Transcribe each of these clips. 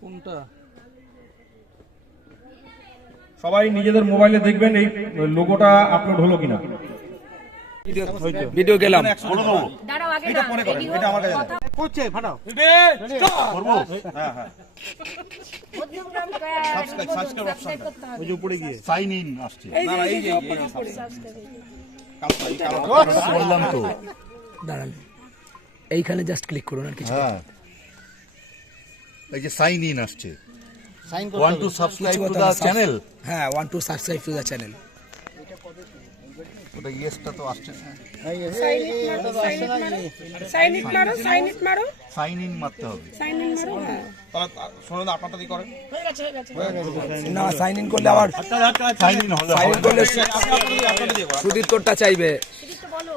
কোনটা সবাই নিজেদের মোবাইলে দেখবেন এই লোগোটা আপলোড হলো কিনা ভিডিও গেলাম দাঁড়াও আগে না রেডি এটা আমার কাছে করছে ফাটাও মধ্যমগ্রাম সাবস্ক্রাইব করতে হবে ওই যে উপরে গিয়ে সাইন ইন আসছে বললাম তো দাঁড়ান এইখানে জাস্ট ক্লিক করুন আর কিছু হ্যাঁ এই যে সাইন ইন আসছে। Sign one two subscribe to the channel হ্যাঁ one two subscribe to the channel ওটা ইয়েসটা তো আসছে। সাইন মারো সাইন ইট মারো। সাইন ইন মারতে হবে। সাইন ইন মারো হ্যাঁ। তাহলে না আপনারটা দিয়ে করেন। না সাইন ইন করলে আবার সাইন ইন হলে সাইন ইন করলে চাইবে। বলো।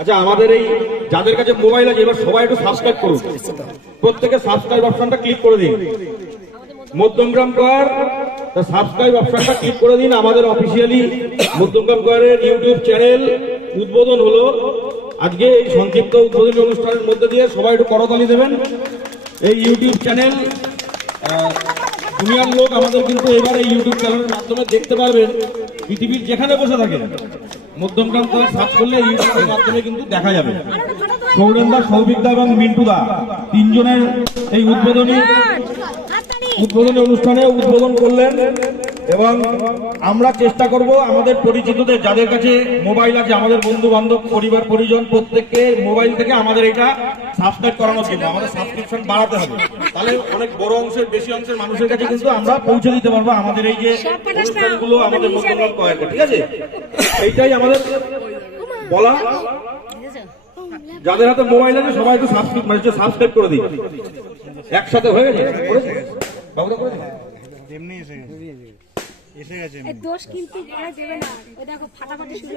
আচ্ছা আমাদের এই যাদের কাছে মোবাইল আছে, এবার সবাই একটু সাবস্ক্রাইব করুন। প্রত্যেকে সাবস্ক্রাইব অপশনটা ক্লিক করে দিন। মধ্যমগ্রাম কর সাবস্ক্রাইব অপশনটা ক্লিক করে দিন। আমাদের অফিসিয়ালি মধ্যমগ্রাম করের ইউটিউব চ্যানেল উদ্বোধন হলো। আজকে এই সংক্ষিপ্ত উদ্বোধনী অনুষ্ঠানের মধ্যে দিয়ে সবাই একটু করতালি দেবেন। এই ইউটিউব চ্যানেল দুনিয়ার লোক আমাদের কিন্তু এবার এই ইউটিউব চ্যানেলের মাধ্যমে দেখতে পারবেন। পৃথিবীর যেখানে বসে থাকেন। মধ্যমগ্রাম কর সার্চ করলে ইউটিউবের মাধ্যমে কিন্তু দেখা যাবে। সৌরেন্দা সৌভিকদা এবং মিন্টুদা তিনজনের এই উদ্বোধনী উদ্বোধনী অনুষ্ঠানে উদ্বোধন করলেন এবং আমরা চেষ্টা করব আমাদের পরিচিতদের যাদের কাছে মোবাইল আছে আমাদের বন্ধু বান্ধব পরিবার পরিজন প্রত্যেককে মোবাইল থেকে আমাদের এটা সাবস্ক্রাইব করানোর জন্য আমাদের সাবস্ক্রিপশন বাড়াতে হবে। তাহলে অনেক বড় অংশের বেশি অংশের মানুষের কাছে কিন্তু আমরা পৌঁছে দিতে পারব আমাদের এই যে অনুষ্ঠানগুলো আমাদের মধ্যমগ্রাম ঠিক আছে? এইটাই আমাদের বলা। যাদের হাতে মোবাইল আছে সবাই একটু সাবস্ক্রাইব মানে সাবস্ক্রাইব করে দিই একসাথে হয়ে গেছে? বাবুরা করে? এমনি এসে গেছে। এসে গেছে এই দোষ কিন্তু করা যাবে না। দেখো ফাটাফাটি শুরু